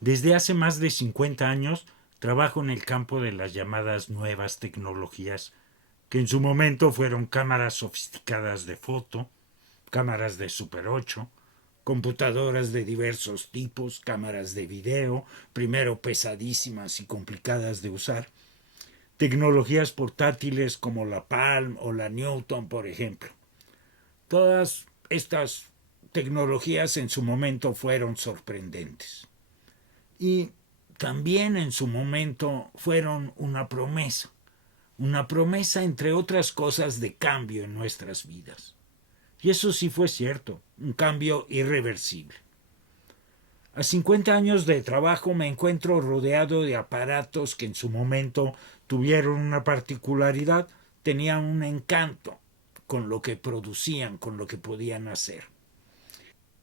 Desde hace más de 50 años trabajo en el campo de las llamadas nuevas tecnologías, que en su momento fueron cámaras sofisticadas de foto, cámaras de Super 8, computadoras de diversos tipos, cámaras de video, primero pesadísimas y complicadas de usar, tecnologías portátiles como la Palm o la Newton, por ejemplo. Todas estas tecnologías en su momento fueron sorprendentes. Y también en su momento fueron una promesa entre otras cosas de cambio en nuestras vidas. Y eso sí fue cierto, un cambio irreversible. A 50 años de trabajo me encuentro rodeado de aparatos que en su momento tuvieron una particularidad, tenían un encanto con lo que producían, con lo que podían hacer.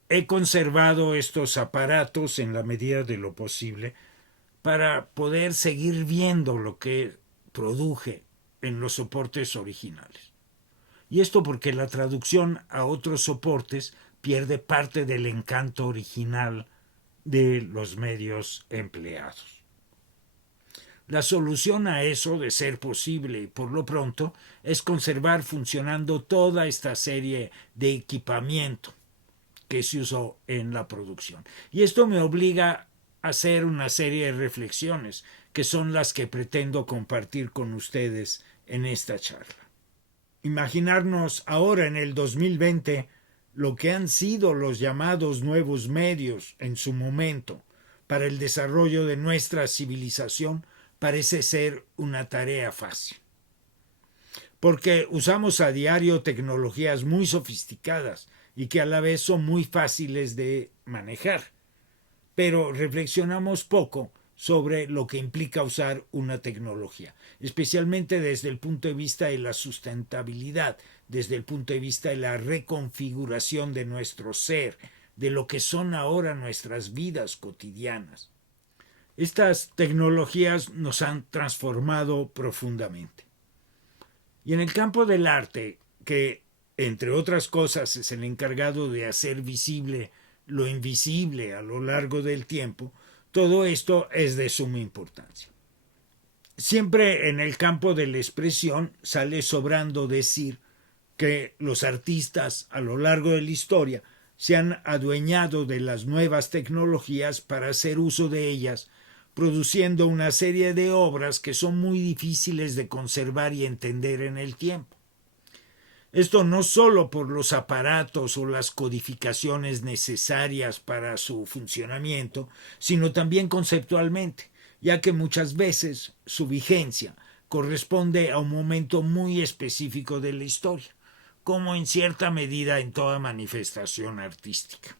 He conservado estos aparatos en la medida de lo posible para poder seguir viendo lo que produje en los soportes originales. Y esto porque la traducción a otros soportes pierde parte del encanto original de los medios empleados. La solución a eso, de ser posible por lo pronto, es conservar funcionando toda esta serie de equipamiento que se usó en la producción. Y esto me obliga a hacer una serie de reflexiones que son las que pretendo compartir con ustedes en esta charla. Imaginarnos ahora en el 2020 lo que han sido los llamados nuevos medios en su momento para el desarrollo de nuestra civilización parece ser una tarea fácil. Porque usamos a diario tecnologías muy sofisticadas y que a la vez son muy fáciles de manejar. Pero reflexionamos poco sobre lo que implica usar una tecnología, especialmente desde el punto de vista de la sustentabilidad, desde el punto de vista de la reconfiguración de nuestro ser, de lo que son ahora nuestras vidas cotidianas. Estas tecnologías nos han transformado profundamente. Y en el campo del arte, que entre otras cosas es el encargado de hacer visible lo invisible a lo largo del tiempo, todo esto es de suma importancia. Siempre en el campo de la expresión sale sobrando decir que los artistas a lo largo de la historia se han adueñado de las nuevas tecnologías para hacer uso de ellas, produciendo una serie de obras que son muy difíciles de conservar y entender en el tiempo. Esto no solo por los aparatos o las codificaciones necesarias para su funcionamiento, sino también conceptualmente, ya que muchas veces su vigencia corresponde a un momento muy específico de la historia, como en cierta medida en toda manifestación artística.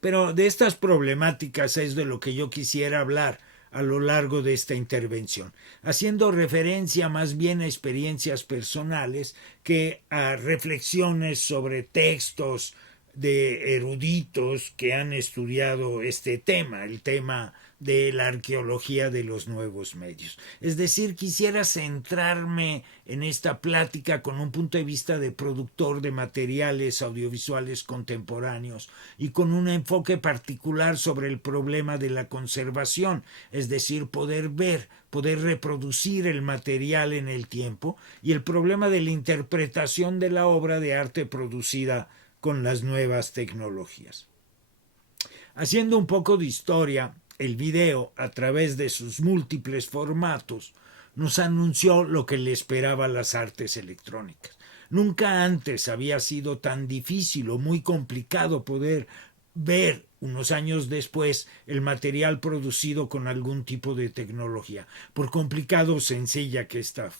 Pero de estas problemáticas es de lo que yo quisiera hablar a lo largo de esta intervención, haciendo referencia más bien a experiencias personales que a reflexiones sobre textos de eruditos que han estudiado este tema, el tema de la arqueología de los nuevos medios. Es decir, quisiera centrarme en esta plática con un punto de vista de productor de materiales audiovisuales contemporáneos y con un enfoque particular sobre el problema de la conservación, es decir, poder ver, poder reproducir el material en el tiempo y el problema de la interpretación de la obra de arte producida con las nuevas tecnologías. Haciendo un poco de historia, el video, a través de sus múltiples formatos, nos anunció lo que le esperaba a las artes electrónicas. Nunca antes había sido tan difícil o muy complicado poder ver unos años después el material producido con algún tipo de tecnología, por complicado o sencilla que ésta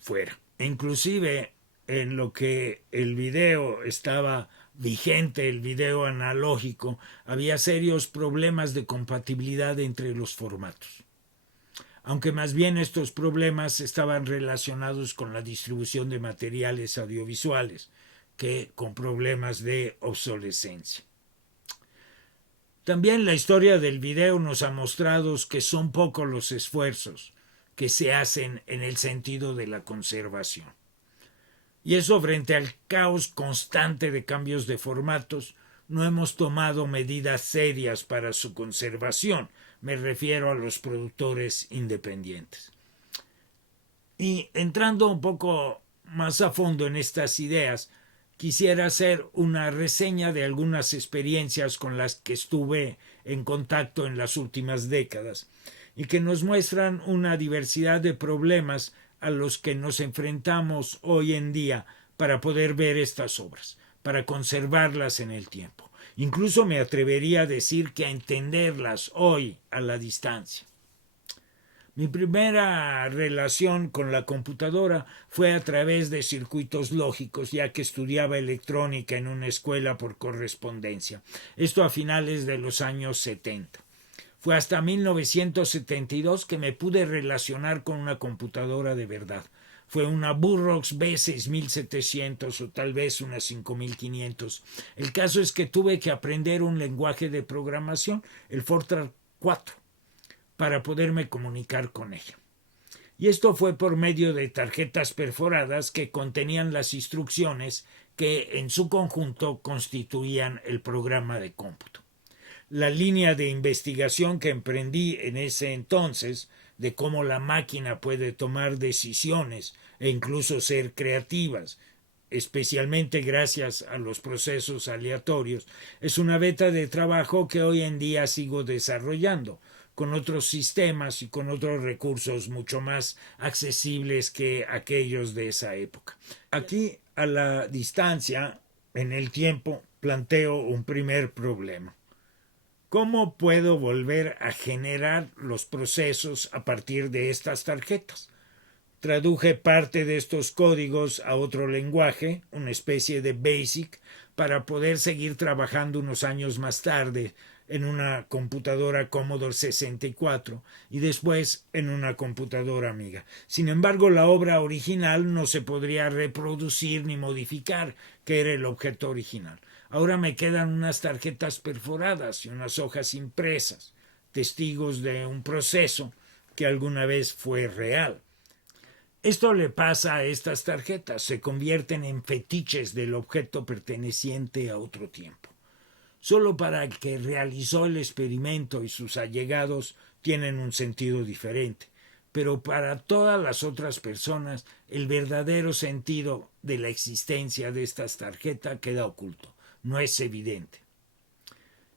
fuera. Inclusive en lo que el video estaba vigente, el video analógico, había serios problemas de compatibilidad entre los formatos, aunque más bien estos problemas estaban relacionados con la distribución de materiales audiovisuales que con problemas de obsolescencia. También la historia del video nos ha mostrado que son pocos los esfuerzos que se hacen en el sentido de la conservación. Y eso frente al caos constante de cambios de formatos no hemos tomado medidas serias para su conservación. Me refiero a los productores independientes. Y entrando un poco más a fondo en estas ideas, quisiera hacer una reseña de algunas experiencias con las que estuve en contacto en las últimas décadas y que nos muestran una diversidad de problemas a los que nos enfrentamos hoy en día para poder ver estas obras, para conservarlas en el tiempo. Incluso me atrevería a decir que a entenderlas hoy a la distancia. Mi primera relación con la computadora fue a través de circuitos lógicos, ya que estudiaba electrónica en una escuela por correspondencia. Esto a finales de los años 70. Fue hasta 1972 que me pude relacionar con una computadora de verdad. Fue una Burroughs B6700 o tal vez una 5500. El caso es que tuve que aprender un lenguaje de programación, el Fortran 4, para poderme comunicar con ella. Y esto fue por medio de tarjetas perforadas que contenían las instrucciones que en su conjunto constituían el programa de cómputo. La línea de investigación que emprendí en ese entonces de cómo la máquina puede tomar decisiones e incluso ser creativas, especialmente gracias a los procesos aleatorios, es una beta de trabajo que hoy en día sigo desarrollando con otros sistemas y con otros recursos mucho más accesibles que aquellos de esa época. Aquí, a la distancia, en el tiempo, planteo un primer problema. ¿Cómo puedo volver a generar los procesos a partir de estas tarjetas? Traduje parte de estos códigos a otro lenguaje, una especie de BASIC, para poder seguir trabajando unos años más tarde en una computadora Commodore 64 y después en una computadora Amiga. Sin embargo, la obra original no se podría reproducir ni modificar, que era el objeto original. Ahora me quedan unas tarjetas perforadas y unas hojas impresas, testigos de un proceso que alguna vez fue real. Esto le pasa a estas tarjetas, se convierten en fetiches del objeto perteneciente a otro tiempo. Solo para el que realizó el experimento y sus allegados tienen un sentido diferente, pero para todas las otras personas el verdadero sentido de la existencia de estas tarjetas queda oculto, no es evidente.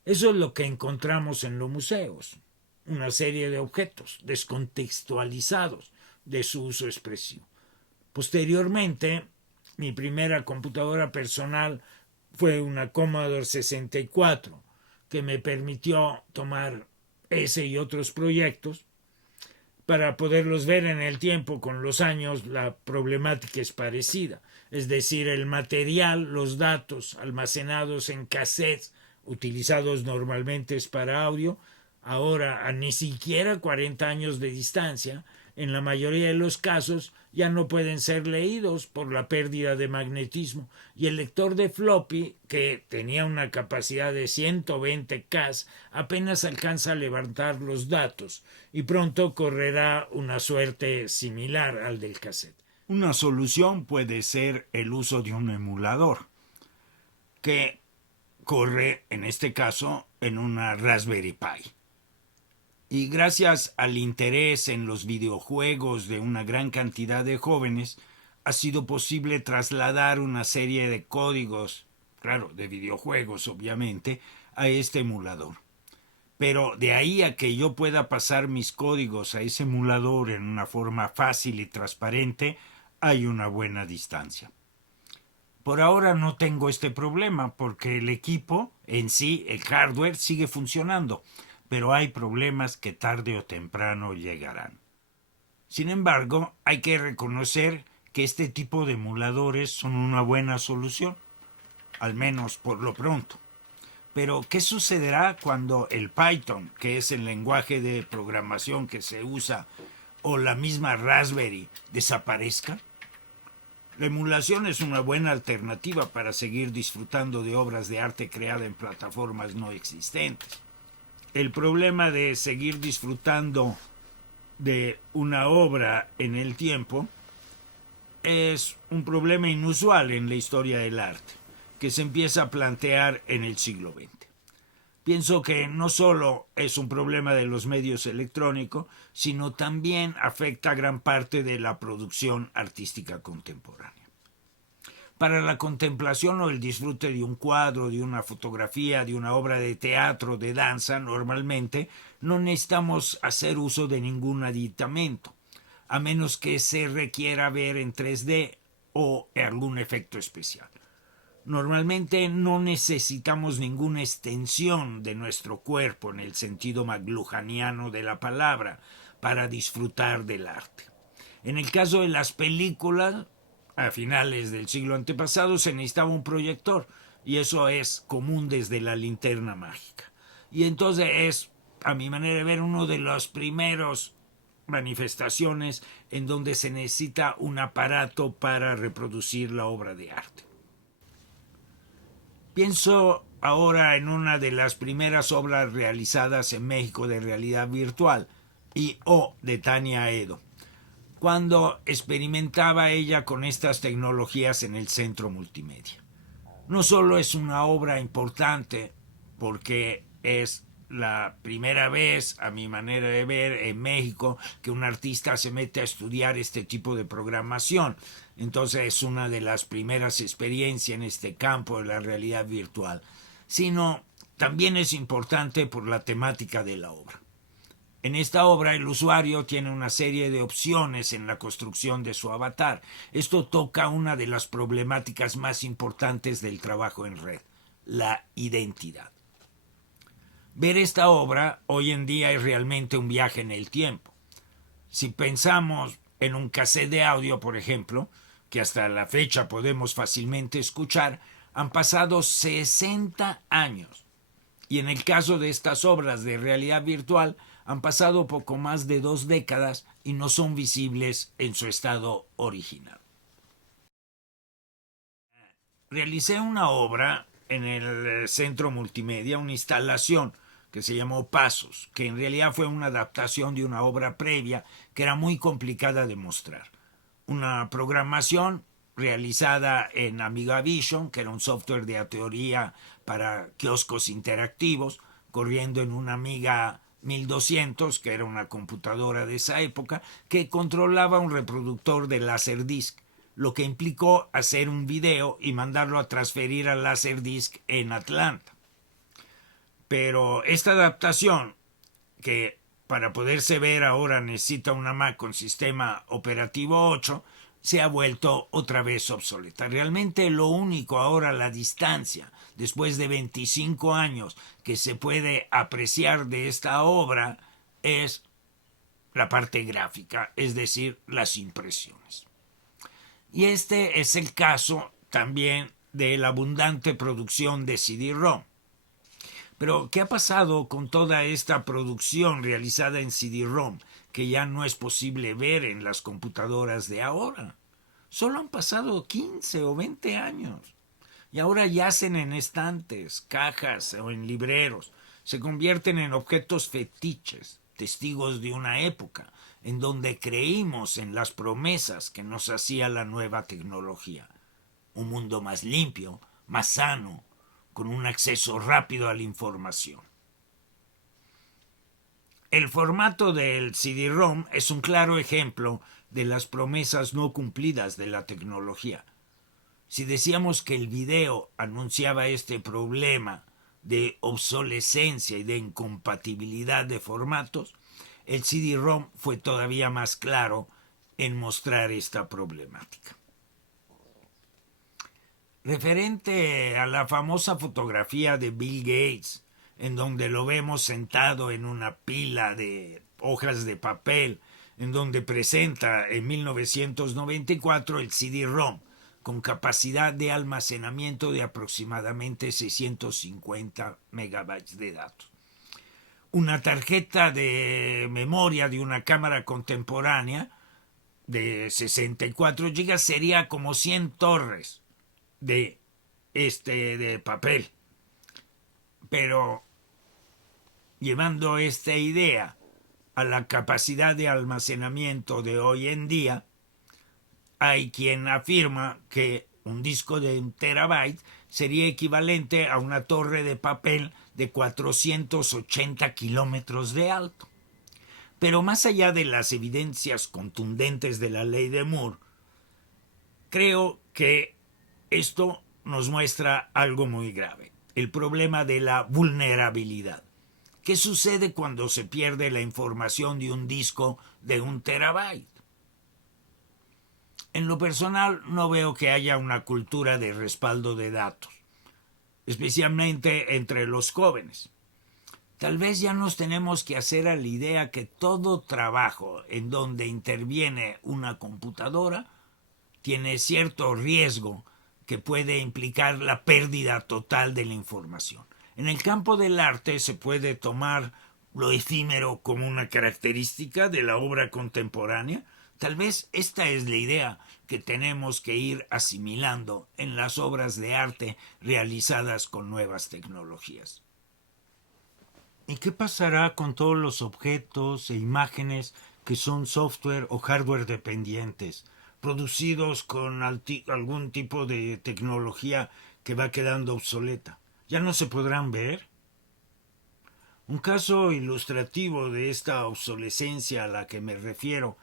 Eso es lo que encontramos en los museos, una serie de objetos descontextualizados de su uso expresivo. Posteriormente, mi primera computadora personal fue una Commodore 64 que me permitió tomar ese y otros proyectos para poderlos ver en el tiempo. Con los años la problemática es parecida, es decir, el material, los datos almacenados en cassettes utilizados normalmente para audio, ahora a ni siquiera 40 años de distancia, en la mayoría de los casos ya no pueden ser leídos por la pérdida de magnetismo, y el lector de floppy, que tenía una capacidad de 120K, apenas alcanza a levantar los datos y pronto correrá una suerte similar al del cassette. Una solución puede ser el uso de un emulador que corre, en este caso, en una Raspberry Pi. Y gracias al interés en los videojuegos de una gran cantidad de jóvenes, ha sido posible trasladar una serie de códigos, claro, de videojuegos obviamente, a este emulador. Pero de ahí a que yo pueda pasar mis códigos a ese emulador en una forma fácil y transparente, hay una buena distancia. Por ahora no tengo este problema porque el equipo en sí, el hardware, sigue funcionando, pero hay problemas que tarde o temprano llegarán. Sin embargo, hay que reconocer que este tipo de emuladores son una buena solución, al menos por lo pronto. Pero, ¿qué sucederá cuando el Python, que es el lenguaje de programación que se usa, o la misma Raspberry, desaparezca? La emulación es una buena alternativa para seguir disfrutando de obras de arte creadas en plataformas no existentes. El problema de seguir disfrutando de una obra en el tiempo es un problema inusual en la historia del arte. que se empieza a plantear en el siglo XX. Pienso que no solo es un problema de los medios electrónicos, sino también afecta a gran parte de la producción artística contemporánea. Para la contemplación o el disfrute de un cuadro, de una fotografía, de una obra de teatro, de danza, normalmente no necesitamos hacer uso de ningún aditamento, a menos que se requiera ver en 3D o algún efecto especial. Normalmente no necesitamos ninguna extensión de nuestro cuerpo en el sentido maglujaniano de la palabra para disfrutar del arte. En el caso de las películas, a finales del siglo antepasado se necesitaba un proyector, y eso es común desde la linterna mágica. Y entonces es, a mi manera de ver, uno de los primeros manifestaciones en donde se necesita un aparato para reproducir la obra de arte. Pienso ahora en una de las primeras obras realizadas en México de realidad virtual, I.O. de Tania Edo, cuando experimentaba ella con estas tecnologías en el Centro Multimedia. No solo es una obra importante porque es la primera vez, a mi manera de ver, en México que un artista se mete a estudiar este tipo de programación. Entonces es una de las primeras experiencias en este campo de la realidad virtual, sino también es importante por la temática de la obra. En esta obra el usuario tiene una serie de opciones en la construcción de su avatar. Esto toca una de las problemáticas más importantes del trabajo en red, la identidad. Ver esta obra hoy en día es realmente un viaje en el tiempo. Si pensamos en un cassette de audio, por ejemplo, que hasta la fecha podemos fácilmente escuchar, han pasado 60 años. Y en el caso de estas obras de realidad virtual, han pasado poco más de 2 décadas y no son visibles en su estado original. Realicé una obra en el Centro Multimedia, una instalación que se llamó Pasos, que en realidad fue una adaptación de una obra previa que era muy complicada de mostrar. Una programación realizada en Amiga Vision, que era un software de teoría para kioscos interactivos, corriendo en una Amiga 1200, que era una computadora de esa época, que controlaba un reproductor de Laserdisc, lo que implicó hacer un video y mandarlo a transferir al Laserdisc en Atlanta. Pero esta adaptación, que para poderse ver ahora necesita una Mac con sistema operativo 8, se ha vuelto otra vez obsoleta. Realmente lo único ahora a la distancia, después de 25 años, que se puede apreciar de esta obra es la parte gráfica, es decir, las impresiones. Y este es el caso también de la abundante producción de CD-ROM. Pero, ¿qué ha pasado con toda esta producción realizada en CD-ROM que ya no es posible ver en las computadoras de ahora? Solo han pasado 15 o 20 años. Y ahora yacen en estantes, cajas o en libreros. Se convierten en objetos fetiches, testigos de una época en donde creímos en las promesas que nos hacía la nueva tecnología. Un mundo más limpio, más sano, con un acceso rápido a la información. El formato del CD-ROM es un claro ejemplo de las promesas no cumplidas de la tecnología. Si decíamos que el video anunciaba este problema de obsolescencia y de incompatibilidad de formatos, el CD-ROM fue todavía más claro en mostrar esta problemática. Referente a la famosa fotografía de Bill Gates, en donde lo vemos sentado en una pila de hojas de papel, en donde presenta en 1994 el CD-ROM, con capacidad de almacenamiento de aproximadamente 650 megabytes de datos. Una tarjeta de memoria de una cámara contemporánea de 64 gigas sería como 100 torres de papel. Pero llevando esta idea a la capacidad de almacenamiento de hoy en día, hay quien afirma que un disco de 1 terabyte sería equivalente a una torre de papel de 480 kilómetros de alto. Pero más allá de las evidencias contundentes de la ley de Moore, creo que esto nos muestra algo muy grave, el problema de la vulnerabilidad. ¿Qué sucede cuando se pierde la información de un disco de 1 terabyte? En lo personal no veo que haya una cultura de respaldo de datos, especialmente entre los jóvenes. Tal vez ya nos tenemos que hacer a la idea que todo trabajo en donde interviene una computadora tiene cierto riesgo que puede implicar la pérdida total de la información. En el campo del arte se puede tomar lo efímero como una característica de la obra contemporánea. Tal vez esta es la idea que tenemos que ir asimilando en las obras de arte realizadas con nuevas tecnologías. ¿Y qué pasará con todos los objetos e imágenes que son software o hardware dependientes, producidos con algún tipo de tecnología que va quedando obsoleta? ¿Ya no se podrán ver? Un caso ilustrativo de esta obsolescencia a la que me refiero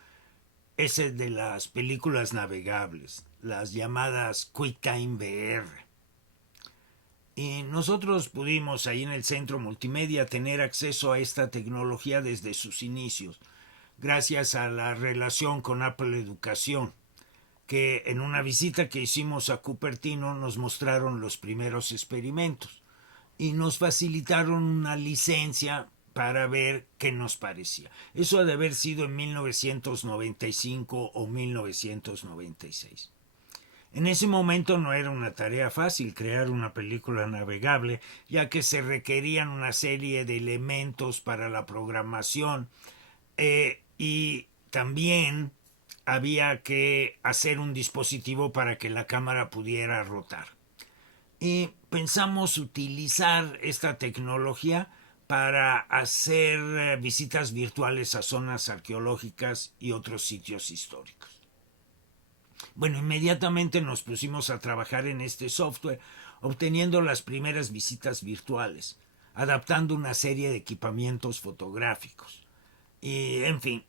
es el de las películas navegables, las llamadas QuickTime VR. Y nosotros pudimos ahí en el Centro Multimedia tener acceso a esta tecnología desde sus inicios, gracias a la relación con Apple Educación, que en una visita que hicimos a Cupertino nos mostraron los primeros experimentos y nos facilitaron una licencia para ver qué nos parecía. Eso ha de haber sido en 1995 o 1996. En ese momento no era una tarea fácil crear una película navegable, ya que se requerían una serie de elementos para la programación y también había que hacer un dispositivo para que la cámara pudiera rotar. Y pensamos utilizar esta tecnología para hacer visitas virtuales a zonas arqueológicas y otros sitios históricos. Bueno, inmediatamente nos pusimos a trabajar en este software, obteniendo las primeras visitas virtuales, adaptando una serie de equipamientos fotográficos. Y, en fin,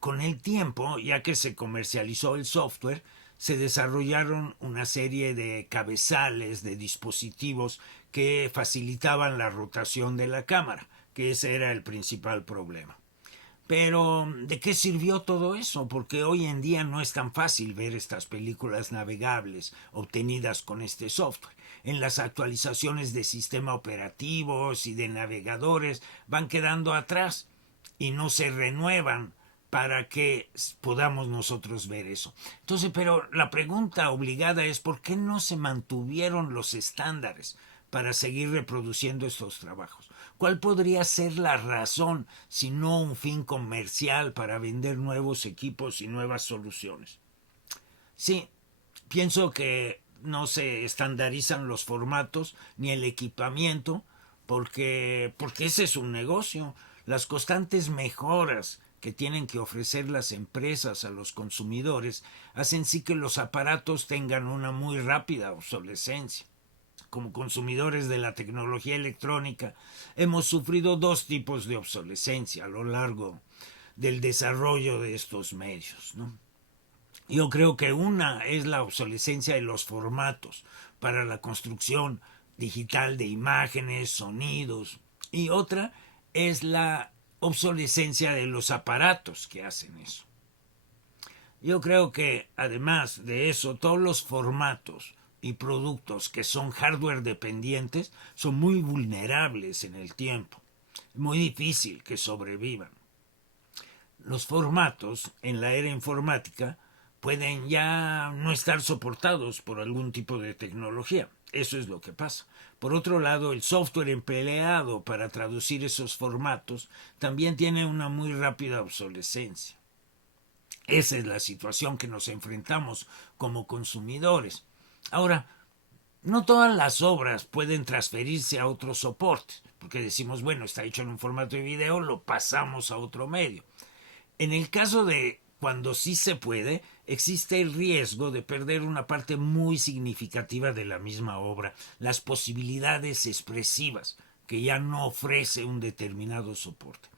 con el tiempo, ya que se comercializó el software, se desarrollaron una serie de cabezales de dispositivos que facilitaban la rotación de la cámara, que ese era el principal problema. Pero, ¿de qué sirvió todo eso? Porque hoy en día no es tan fácil ver estas películas navegables obtenidas con este software. En las actualizaciones de sistema operativos y de navegadores van quedando atrás y no se renuevan para que podamos nosotros ver eso. Entonces, pero la pregunta obligada es ¿por qué no se mantuvieron los estándares para seguir reproduciendo estos trabajos? ¿Cuál podría ser la razón si no un fin comercial para vender nuevos equipos y nuevas soluciones? Sí, pienso que no se estandarizan los formatos ni el equipamiento porque ese es un negocio. Las constantes mejoras que tienen que ofrecer las empresas a los consumidores hacen sí que los aparatos tengan una muy rápida obsolescencia. Como consumidores de la tecnología electrónica, hemos sufrido dos tipos de obsolescencia a lo largo del desarrollo de estos medios, ¿no? Yo creo que una es la obsolescencia de los formatos para la construcción digital de imágenes, sonidos, y otra es la obsolescencia de los aparatos que hacen eso. Yo creo que además de eso, todos los formatos y productos que son hardware dependientes son muy vulnerables en el tiempo. Es muy difícil que sobrevivan. Los formatos en la era informática pueden ya no estar soportados por algún tipo de tecnología. Eso es lo que pasa. Por otro lado, el software empleado para traducir esos formatos también tiene una muy rápida obsolescencia. Esa es la situación que nos enfrentamos como consumidores. Ahora, no todas las obras pueden transferirse a otros soportes, porque decimos, bueno, está hecho en un formato de video, lo pasamos a otro medio. En el caso de cuando sí se puede, existe el riesgo de perder una parte muy significativa de la misma obra, las posibilidades expresivas que ya no ofrece un determinado soporte.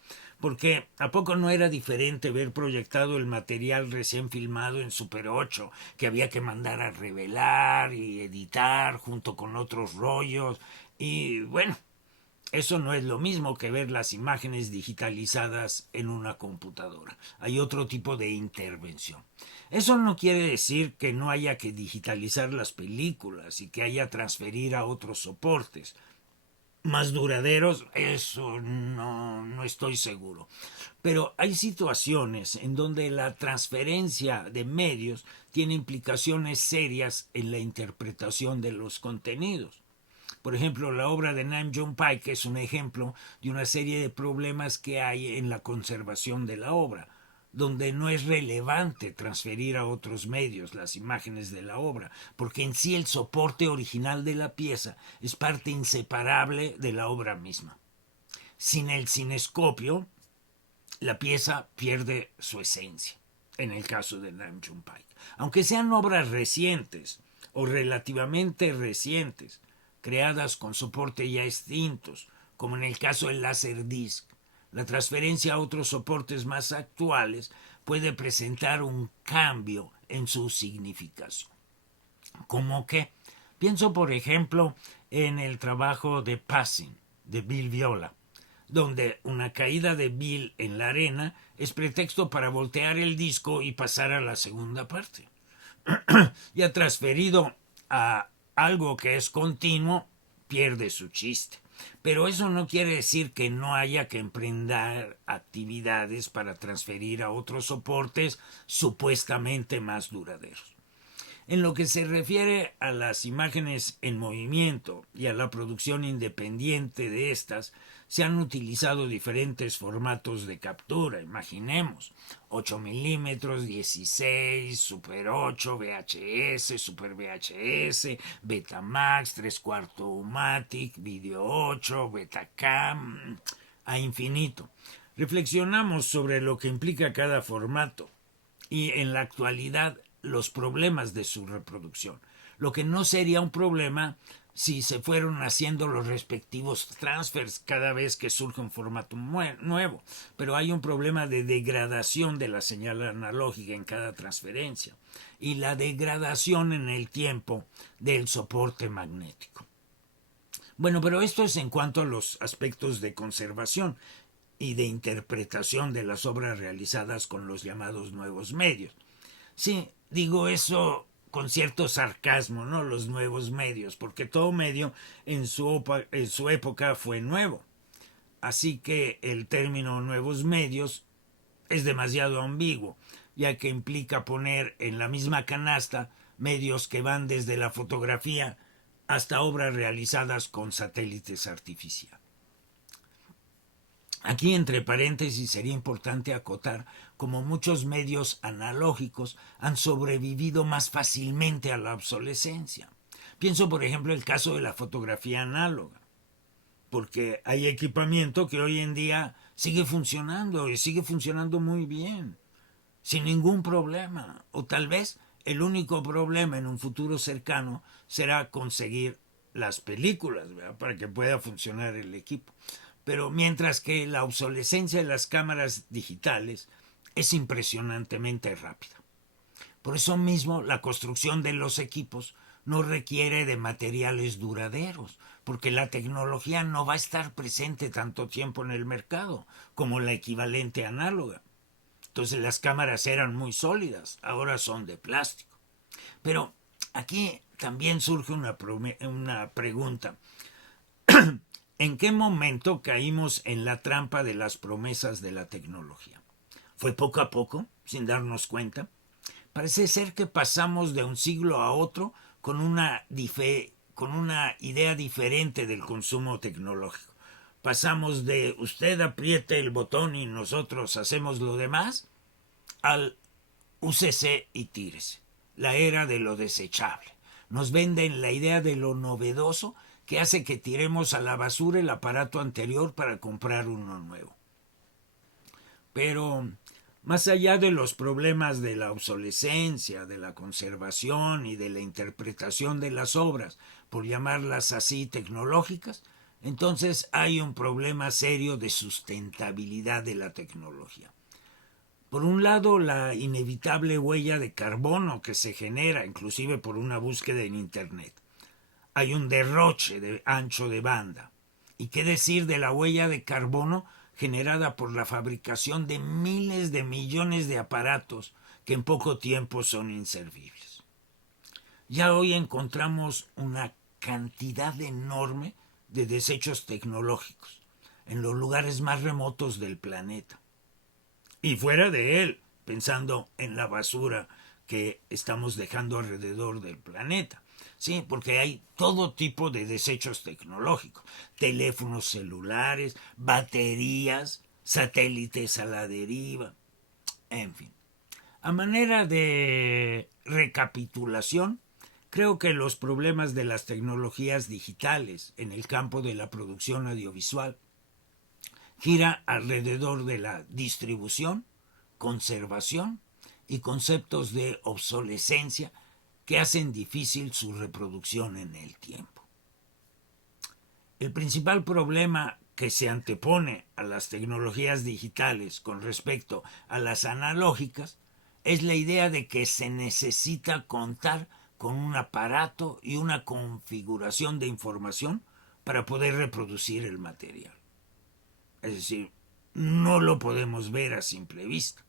Porque ¿a poco no era diferente ver proyectado el material recién filmado en Super 8, que había que mandar a revelar y editar junto con otros rollos? Y bueno, eso no es lo mismo que ver las imágenes digitalizadas en una computadora. Hay otro tipo de intervención. Eso no quiere decir que no haya que digitalizar las películas y que haya transferir a otros soportes más duraderos, eso no estoy seguro. Pero hay situaciones en donde la transferencia de medios tiene implicaciones serias en la interpretación de los contenidos. Por ejemplo, la obra de Nam June Paik es un ejemplo de una serie de problemas que hay en la conservación de la obra, donde no es relevante transferir a otros medios las imágenes de la obra, porque en sí el soporte original de la pieza es parte inseparable de la obra misma. Sin el cinescopio, la pieza pierde su esencia, en el caso de Nam June Paik. Aunque sean obras recientes o relativamente recientes, creadas con soporte ya extintos, como en el caso del Laserdisc, la transferencia a otros soportes más actuales puede presentar un cambio en su significación. ¿Cómo qué? Pienso, por ejemplo, en el trabajo de Passing, de Bill Viola, donde una caída de Bill en la arena es pretexto para voltear el disco y pasar a la segunda parte. Ya transferido a algo que es continuo, pierde su chiste. Pero eso no quiere decir que no haya que emprender actividades para transferir a otros soportes supuestamente más duraderos. En lo que se refiere a las imágenes en movimiento y a la producción independiente de estas, se han utilizado diferentes formatos de captura, imaginemos, 8 milímetros, 16, Super 8, VHS, Super VHS, Betamax, 3/4 Matic, Video 8, Betacam, a infinito. Reflexionamos sobre lo que implica cada formato y en la actualidad los problemas de su reproducción, lo que no sería un problema si se fueron haciendo los respectivos transfers cada vez que surge un formato nuevo, pero hay un problema de degradación de la señal analógica en cada transferencia y la degradación en el tiempo del soporte magnético. Bueno, pero esto es en cuanto a los aspectos de conservación y de interpretación de las obras realizadas con los llamados nuevos medios. Sí, digo eso con cierto sarcasmo, ¿no? Los nuevos medios, porque todo medio en su época fue nuevo. Así que el término nuevos medios es demasiado ambiguo, ya que implica poner en la misma canasta medios que van desde la fotografía hasta obras realizadas con satélites artificiales. Aquí, entre paréntesis, sería importante acotar como muchos medios analógicos han sobrevivido más fácilmente a la obsolescencia. Pienso, por ejemplo, el caso de la fotografía análoga, porque hay equipamiento que hoy en día sigue funcionando y sigue funcionando muy bien, sin ningún problema. O tal vez el único problema en un futuro cercano será conseguir las películas, ¿verdad?, para que pueda funcionar el equipo. Pero mientras que la obsolescencia de las cámaras digitales es impresionantemente rápida. Por eso mismo la construcción de los equipos no requiere de materiales duraderos, porque la tecnología no va a estar presente tanto tiempo en el mercado como la equivalente análoga. Entonces las cámaras eran muy sólidas, ahora son de plástico. Pero aquí también surge una pregunta. ¿En qué momento caímos en la trampa de las promesas de la tecnología? ¿Fue poco a poco, sin darnos cuenta? Parece ser que pasamos de un siglo a otro con una idea diferente del consumo tecnológico. Pasamos de usted apriete el botón y nosotros hacemos lo demás al úsese y tírese, la era de lo desechable. Nos venden la idea de lo novedoso que hace que tiremos a la basura el aparato anterior para comprar uno nuevo. Pero Más allá de los problemas de la obsolescencia, de la conservación y de la interpretación de las obras, por llamarlas así tecnológicas, entonces hay un problema serio de sustentabilidad de la tecnología. Por un lado, la inevitable huella de carbono que se genera, inclusive por una búsqueda en Internet. Hay un derroche de ancho de banda. ¿Y qué decir de la huella de carbono generada por la fabricación de miles de millones de aparatos que en poco tiempo son inservibles? Ya hoy encontramos una cantidad enorme de desechos tecnológicos en los lugares más remotos del planeta. Y fuera de él, pensando en la basura que estamos dejando alrededor del planeta. Sí, porque hay todo tipo de desechos tecnológicos, teléfonos celulares, baterías, satélites a la deriva, en fin. A manera de recapitulación, creo que los problemas de las tecnologías digitales en el campo de la producción audiovisual gira alrededor de la distribución, conservación y conceptos de obsolescencia que hacen difícil su reproducción en el tiempo. El principal problema que se antepone a las tecnologías digitales con respecto a las analógicas es la idea de que se necesita contar con un aparato y una configuración de información para poder reproducir el material. Es decir, no lo podemos ver a simple vista.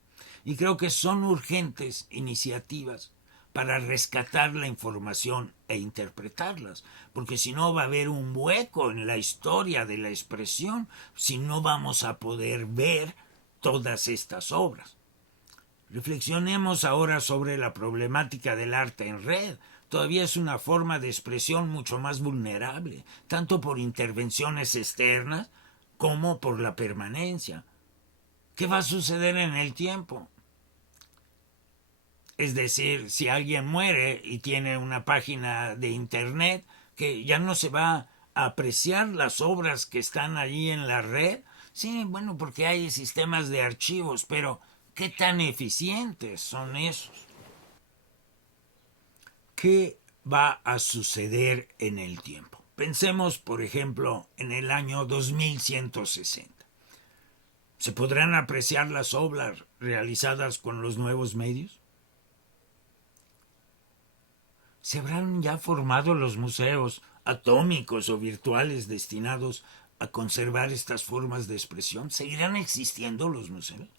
Y creo que son urgentes iniciativas para rescatar la información e interpretarlas, porque si no va a haber un hueco en la historia de la expresión, si no vamos a poder ver todas estas obras. Reflexionemos ahora sobre la problemática del arte en red. Todavía es una forma de expresión mucho más vulnerable, tanto por intervenciones externas como por la permanencia. ¿Qué va a suceder en el tiempo? Es decir, si alguien muere y tiene una página de internet, que ya no se va a apreciar las obras que están allí en la red. Sí, bueno, porque hay sistemas de archivos, pero ¿qué tan eficientes son esos? ¿Qué va a suceder en el tiempo? Pensemos, por ejemplo, en el año 2160. ¿Se podrán apreciar las obras realizadas con los nuevos medios? ¿Se habrán ya formado los museos atómicos o virtuales destinados a conservar estas formas de expresión? ¿Seguirán existiendo los museos?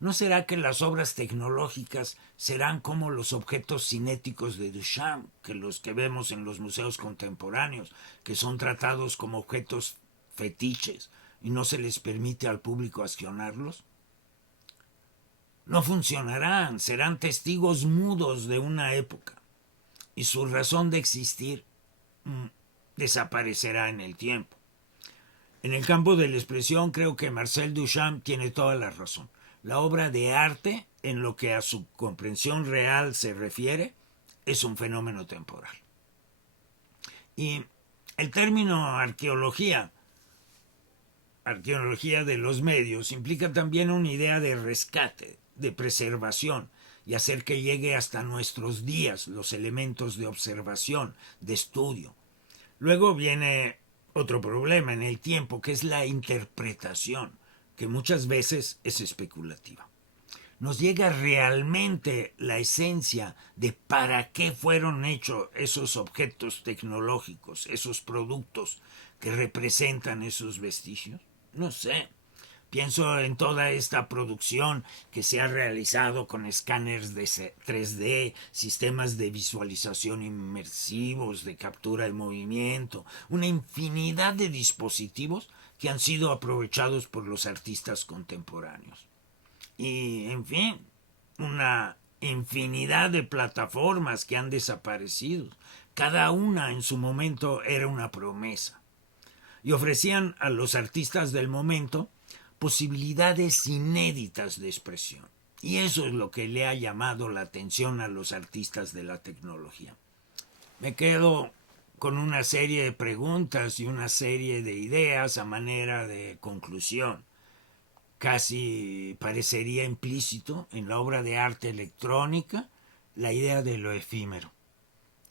¿No será que las obras tecnológicas serán como los objetos cinéticos de Duchamp, que los que vemos en los museos contemporáneos, que son tratados como objetos fetiches y no se les permite al público accionarlos? No funcionarán, serán testigos mudos de una época y su razón de existir desaparecerá en el tiempo. En el campo de la expresión creo que Marcel Duchamp tiene toda la razón. La obra de arte, en lo que a su comprensión real se refiere, es un fenómeno temporal. Y el término arqueología de los medios, implica también una idea de rescate, de preservación, y hacer que llegue hasta nuestros días los elementos de observación, de estudio. Luego viene otro problema en el tiempo, que es la interpretación, que muchas veces es especulativa. Nos llega realmente la esencia de para qué fueron hechos esos objetos tecnológicos, esos productos que representan esos vestigios. No sé. Pienso en toda esta producción que se ha realizado con escáneres de 3D, sistemas de visualización inmersivos, de captura de movimiento, una infinidad de dispositivos que han sido aprovechados por los artistas contemporáneos. Y, en fin, una infinidad de plataformas que han desaparecido. Cada una en su momento era una promesa. Y ofrecían a los artistas del momento posibilidades inéditas de expresión. Y eso es lo que le ha llamado la atención a los artistas de la tecnología. Me quedo con una serie de preguntas y una serie de ideas a manera de conclusión. casi parecería implícito en la obra de arte electrónica la idea de lo efímero.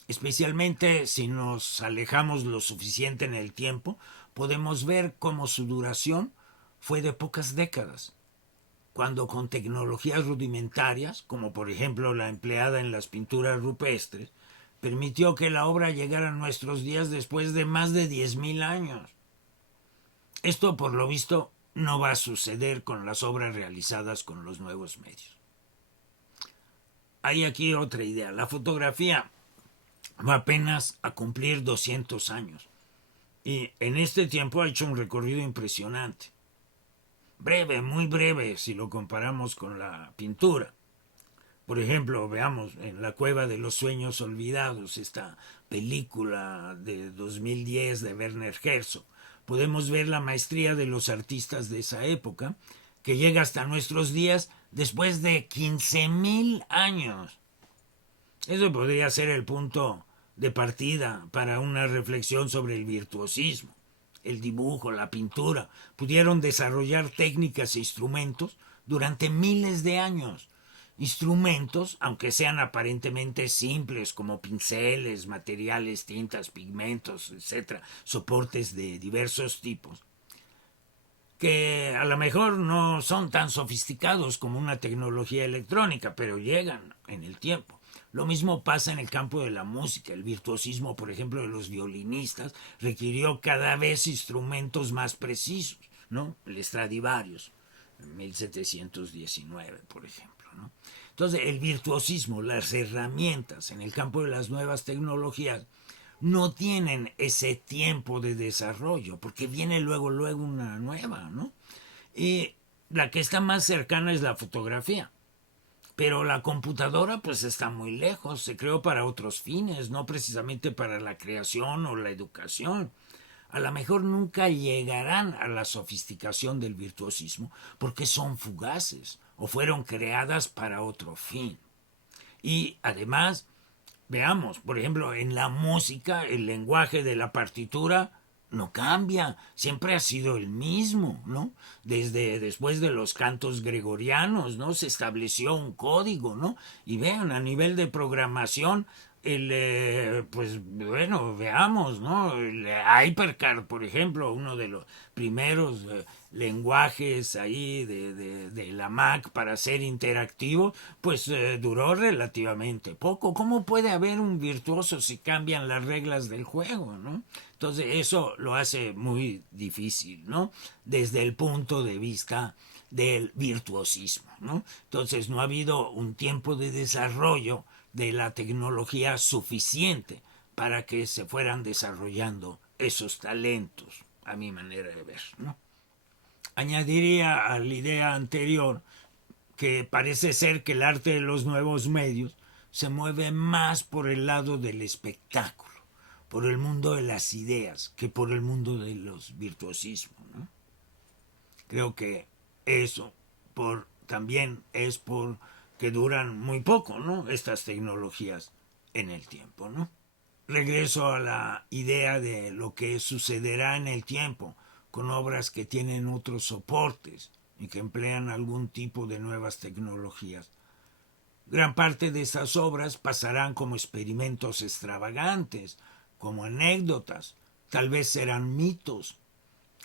Especialmente si nos alejamos lo suficiente en el tiempo, podemos ver cómo su duración fue de pocas décadas, cuando con tecnologías rudimentarias, como por ejemplo la empleada en las pinturas rupestres, permitió que la obra llegara a nuestros días después de más de 10.000 años. Esto, por lo visto, no va a suceder con las obras realizadas con los nuevos medios. Hay aquí otra idea. La fotografía va apenas a cumplir 200 años y en este tiempo ha hecho un recorrido impresionante. Breve, muy breve si lo comparamos con la pintura. Por ejemplo, veamos en La Cueva de los Sueños Olvidados, esta película de 2010 de Werner Herzog. Podemos ver la maestría de los artistas de esa época, que llega hasta nuestros días después de 15.000 años. Eso podría ser el punto de partida para una reflexión sobre el virtuosismo. El dibujo, la pintura, pudieron desarrollar técnicas e instrumentos durante miles de años. Instrumentos, aunque sean aparentemente simples como pinceles, materiales, tintas, pigmentos, etc., soportes de diversos tipos, que a lo mejor no son tan sofisticados como una tecnología electrónica, pero llegan en el tiempo. Lo mismo pasa en el campo de la música. El virtuosismo, por ejemplo, de los violinistas requirió cada vez instrumentos más precisos, ¿no? El Stradivarius, en 1719, por ejemplo, ¿no? Entonces, el virtuosismo, las herramientas en el campo de las nuevas tecnologías no tienen ese tiempo de desarrollo, porque viene luego una nueva, ¿no? Y la que está más cercana es la fotografía. Pero la computadora pues está muy lejos, se creó para otros fines, no precisamente para la creación o la educación. A lo mejor nunca llegarán a la sofisticación del virtuosismo porque son fugaces o fueron creadas para otro fin. Y además, veamos, por ejemplo, en la música el lenguaje de la partitura no cambia, siempre ha sido el mismo, ¿no? Desde después de los cantos gregorianos, ¿no? Se estableció un código, ¿no? Y vean, a nivel de programación, pues bueno, veamos, ¿no? El HyperCard, por ejemplo, uno de los primeros lenguajes ahí de la Mac para ser interactivo, pues duró relativamente poco. ¿Cómo puede haber un virtuoso si cambian las reglas del juego, ¿no? Entonces eso lo hace muy difícil, ¿no? Desde el punto de vista del virtuosismo, ¿no? Entonces no ha habido un tiempo de desarrollo de la tecnología suficiente para que se fueran desarrollando esos talentos, a mi manera de ver, ¿no? Añadiría a la idea anterior que parece ser que el arte de los nuevos medios se mueve más por el lado del espectáculo, por el mundo de las ideas, que por el mundo de los virtuosismos, ¿no? Creo que eso también es por que duran muy poco, ¿no? Estas tecnologías en el tiempo, ¿no? Regreso a la idea de lo que sucederá en el tiempo con obras que tienen otros soportes y que emplean algún tipo de nuevas tecnologías. Gran parte de esas obras pasarán como experimentos extravagantes, como anécdotas, tal vez serán mitos,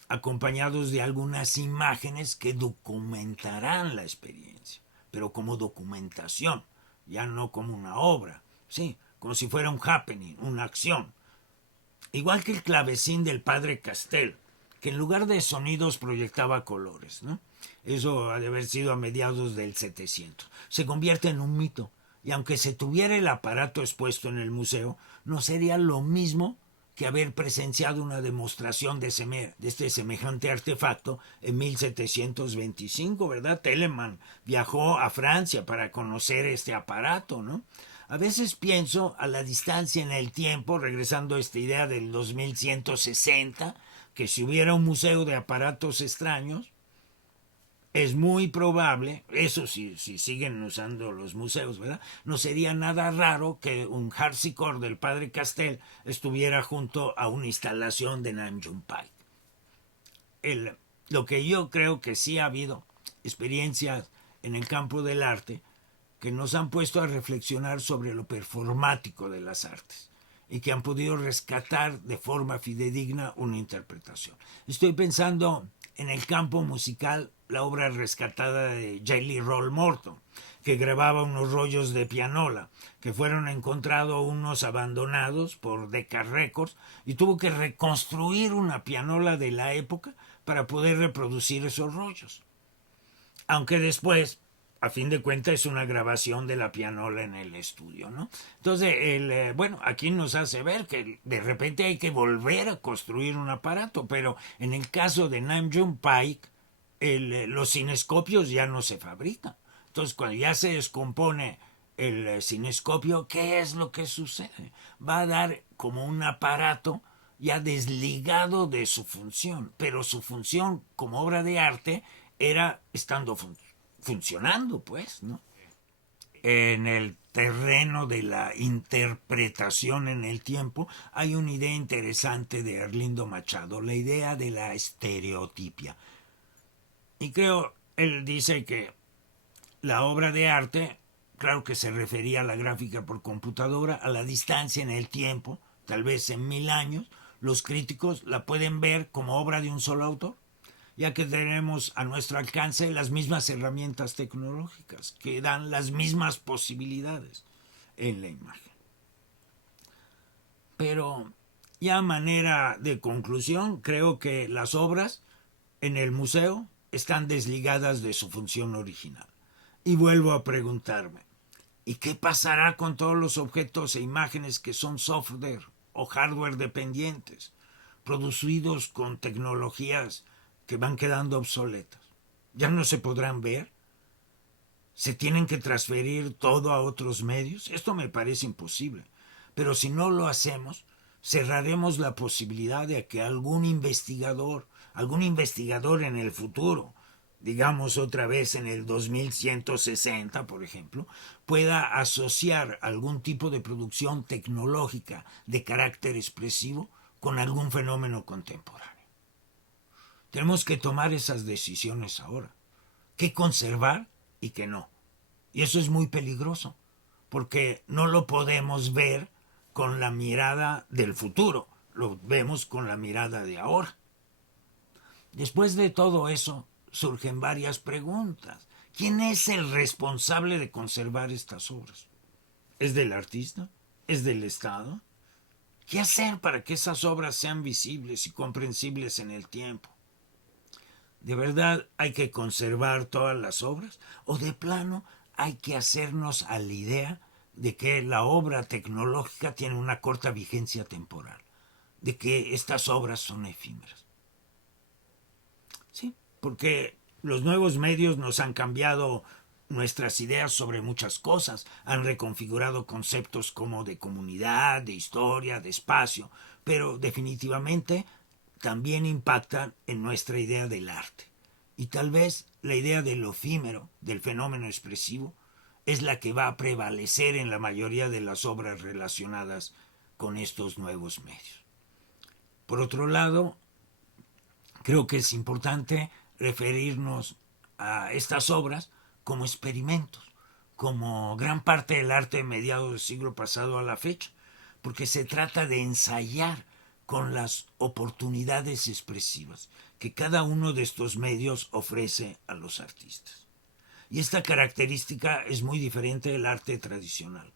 acompañados de algunas imágenes que documentarán la experiencia, pero como documentación, ya no como una obra, sí, como si fuera un happening, una acción. Igual que el clavecín del padre Castell, que en lugar de sonidos proyectaba colores, ¿no? Eso ha de haber sido a mediados del 700. Se convierte en un mito, y aunque se tuviera el aparato expuesto en el museo, no sería lo mismo que haber presenciado una demostración de este semejante artefacto en 1725, ¿verdad? Telemann viajó a Francia para conocer este aparato, ¿no? A veces pienso a la distancia en el tiempo, regresando a esta idea del 2160, que si hubiera un museo de aparatos extraños, es muy probable, eso si siguen usando los museos, ¿verdad? No sería nada raro que un harpsichord del padre Castell estuviera junto a una instalación de Nam June Paik. Lo que yo creo que sí ha habido experiencias en el campo del arte que nos han puesto a reflexionar sobre lo performático de las artes y que han podido rescatar de forma fidedigna una interpretación. Estoy pensando en el campo musical la obra rescatada de Jelly Roll Morton, que grababa unos rollos de pianola que fueron encontrados unos abandonados por Decca Records y tuvo que reconstruir una pianola de la época para poder reproducir esos rollos. Aunque después, a fin de cuentas, es una grabación de la pianola en el estudio, ¿no? Entonces, bueno, aquí nos hace ver que de repente hay que volver a construir un aparato, pero en el caso de Nam June Paik, los cinescopios ya no se fabrican. Entonces, cuando ya se descompone el cinescopio, ¿qué es lo que sucede? Va a dar como un aparato ya desligado de su función, pero su función como obra de arte era estando funcionando, pues, ¿no? En el terreno de la interpretación en el tiempo hay una idea interesante de Arlindo Machado, la idea de la estereotipia. Y creo, él dice que la obra de arte, claro que se refería a la gráfica por computadora, a la distancia en el tiempo, tal vez en 1000 años, los críticos la pueden ver como obra de un solo autor, ya que tenemos a nuestro alcance las mismas herramientas tecnológicas que dan las mismas posibilidades en la imagen. Pero ya a manera de conclusión, creo que las obras en el museo están desligadas de su función original. Y vuelvo a preguntarme, ¿y qué pasará con todos los objetos e imágenes que son software o hardware dependientes, producidos con tecnologías que van quedando obsoletas? ¿Ya no se podrán ver? ¿Se tienen que transferir todo a otros medios? Esto me parece imposible. Pero si no lo hacemos, cerraremos la posibilidad de que algún investigador en el futuro, digamos otra vez en el 2160, por ejemplo, pueda asociar algún tipo de producción tecnológica de carácter expresivo con algún fenómeno contemporáneo. Tenemos que tomar esas decisiones ahora. ¿Qué conservar y qué no? Y eso es muy peligroso, porque no lo podemos ver con la mirada del futuro, lo vemos con la mirada de ahora. Después de todo eso, surgen varias preguntas. ¿Quién es el responsable de conservar estas obras? ¿Es del artista? ¿Es del Estado? ¿Qué hacer para que esas obras sean visibles y comprensibles en el tiempo? ¿De verdad hay que conservar todas las obras? ¿O de plano hay que hacernos a la idea de que la obra tecnológica tiene una corta vigencia temporal? De que estas obras son efímeras. Sí, porque los nuevos medios nos han cambiado nuestras ideas sobre muchas cosas, han reconfigurado conceptos como de comunidad, de historia, de espacio, pero definitivamente también impactan en nuestra idea del arte. Y tal vez la idea de lo efímero, del fenómeno expresivo, es la que va a prevalecer en la mayoría de las obras relacionadas con estos nuevos medios. Por otro lado, creo que es importante referirnos a estas obras como experimentos, como gran parte del arte de mediados del siglo pasado a la fecha, porque se trata de ensayar con las oportunidades expresivas que cada uno de estos medios ofrece a los artistas. Y esta característica es muy diferente del arte tradicional.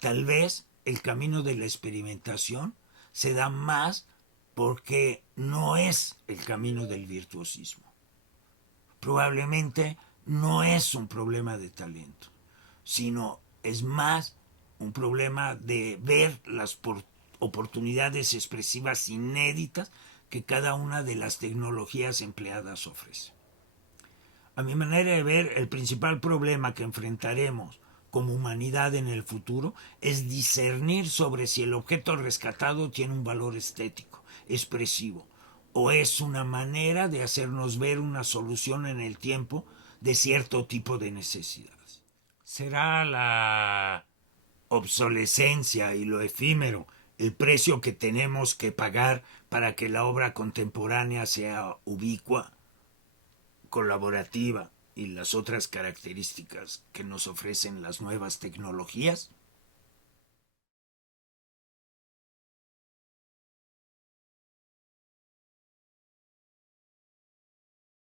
Tal vez el camino de la experimentación se da más porque no es el camino del virtuosismo. Probablemente no es un problema de talento, sino es más un problema de ver las oportunidades expresivas inéditas que cada una de las tecnologías empleadas ofrece. A mi manera de ver, el principal problema que enfrentaremos como humanidad en el futuro es discernir sobre si el objeto rescatado tiene un valor estético, expresivo, o es una manera de hacernos ver una solución en el tiempo de cierto tipo de necesidades. ¿Será la obsolescencia y lo efímero el precio que tenemos que pagar para que la obra contemporánea sea ubicua, colaborativa y las otras características que nos ofrecen las nuevas tecnologías?